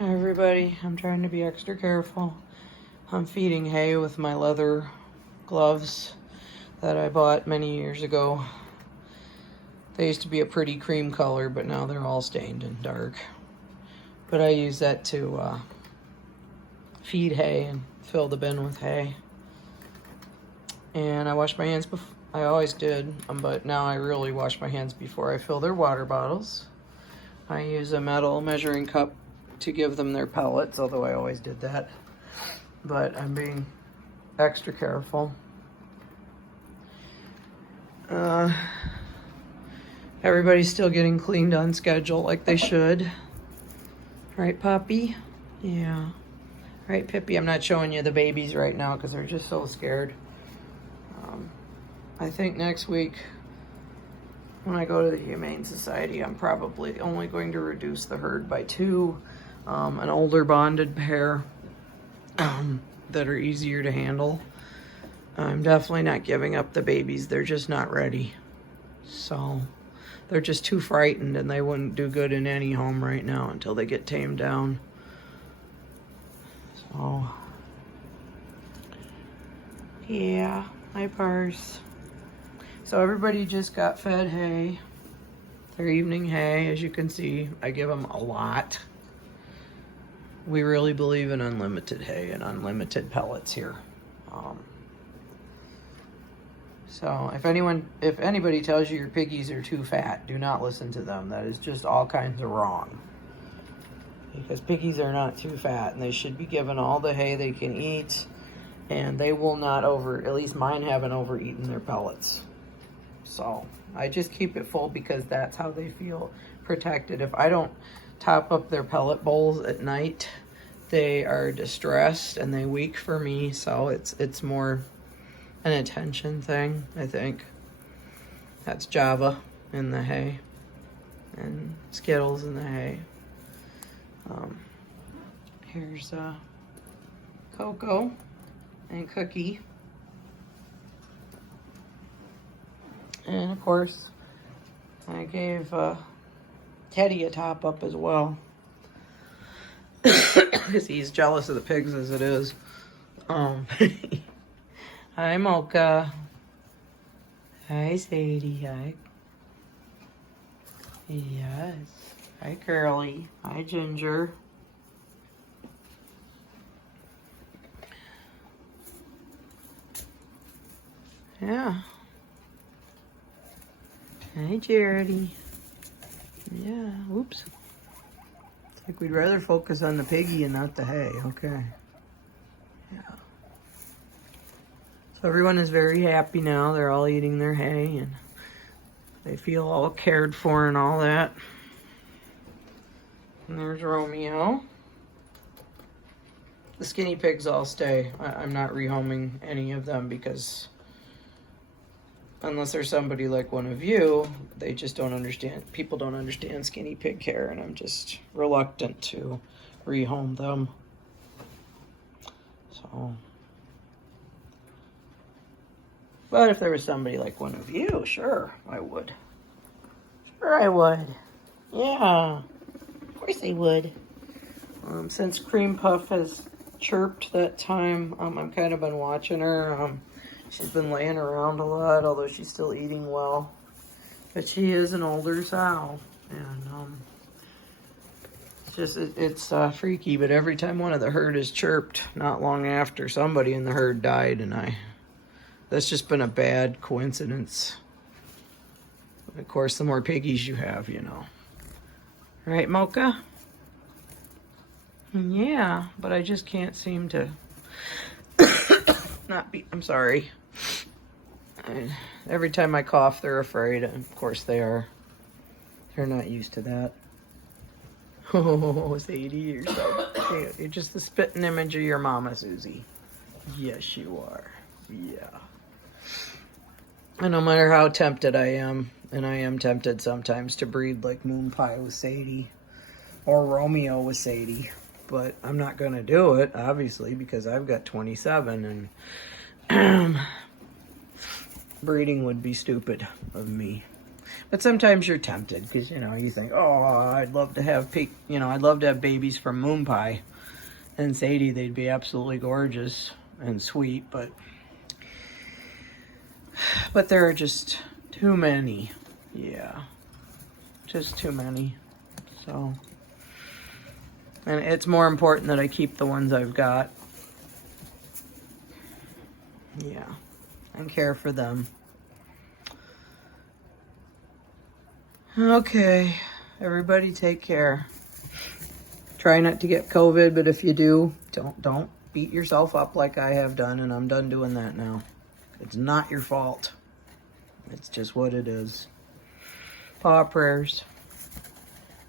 Hi everybody, I'm trying to be extra careful. I'm feeding hay with my leather gloves that I bought many years ago. They used to be a pretty cream color, but now they're all stained and dark. But I use that to feed hay and fill the bin with hay. And I wash my hands before. I always did, but now I really wash my hands before I fill their water bottles. I use a metal measuring cup to give them their pellets, although I always did that. But I'm being extra careful. Everybody's still getting cleaned on schedule like they should. Right, Poppy? Yeah. Right, Pippi? I'm not showing you the babies right now because they're just so scared. I think next week when I go to the Humane Society, I'm probably only going to reduce the herd by 2. An older bonded pair that are easier to handle. I'm definitely not giving up the babies. They're just not ready. So they're just too frightened and they wouldn't do good in any home right now until they get tamed down. So, yeah, my purse. So everybody just got fed hay. Their evening hay, as you can see. I give them a lot. We really believe in unlimited hay and unlimited pellets here. So if anybody tells you your piggies are too fat, do not listen to them. That is just all kinds of wrong. Because piggies are not too fat and they should be given all the hay they can eat, and they will not at least mine haven't overeaten their pellets. So I just keep it full because that's how they feel protected. If I don't top up their pellet bowls at night, they are distressed and they weak for me. So it's more an attention thing, I think. That's Java in the hay and Skittles in the hay. Here's Coco and Cookie. And of course, I gave Teddy a top up as well. Because he's jealous of the pigs as it is. Hi, Mocha. Hi, Sadie. Hi. Yes. Hi, Curly. Hi, Ginger. Yeah. Hi, Charity. Yeah, whoops. It's like we'd rather focus on the piggy and not the hay. Okay. Yeah. So everyone is very happy now. They're all eating their hay and they feel all cared for and all that. And there's Romeo. The skinny pigs all stay. I'm not rehoming any of them because unless there's somebody like one of you, they just don't understand. People don't understand skinny pig care, and I'm just reluctant to rehome them. So, but if there was somebody like one of you, sure, I would. Sure, I would. Yeah, of course I would. Since Cream Puff has chirped that time, I've kind of been watching her. She's been laying around a lot, although she's still eating well. But she is an older sow, and it's freaky. But every time one of the herd is chirped, not long after, somebody in the herd died, and that's just been a bad coincidence. Of course, the more piggies you have, you know. Right, Mocha? Yeah, but I just can't seem to not be, I'm sorry. Every time I cough, they're afraid, and of course they are. They're not used to that. Oh, Sadie, you're so cute. You're just the spitting image of your mama, Susie. Yes, you are. Yeah. And no matter how tempted I am, and I am tempted sometimes to breed like Moon Pie with Sadie, or Romeo with Sadie, but I'm not going to do it, obviously, because I've got 27, and breeding would be stupid of me. But sometimes you're tempted because, you know, you think, oh, I'd love to have I'd love to have babies from Moon Pie and Sadie. They'd be absolutely gorgeous and sweet, but there are just too many. Yeah, just too many. So, and it's more important that I keep the ones I've got. Yeah, and care for them. Okay, everybody take care. Try not to get COVID, but if you do, don't beat yourself up like I have done, and I'm done doing that now. It's not your fault. It's just what it is. Paw prayers.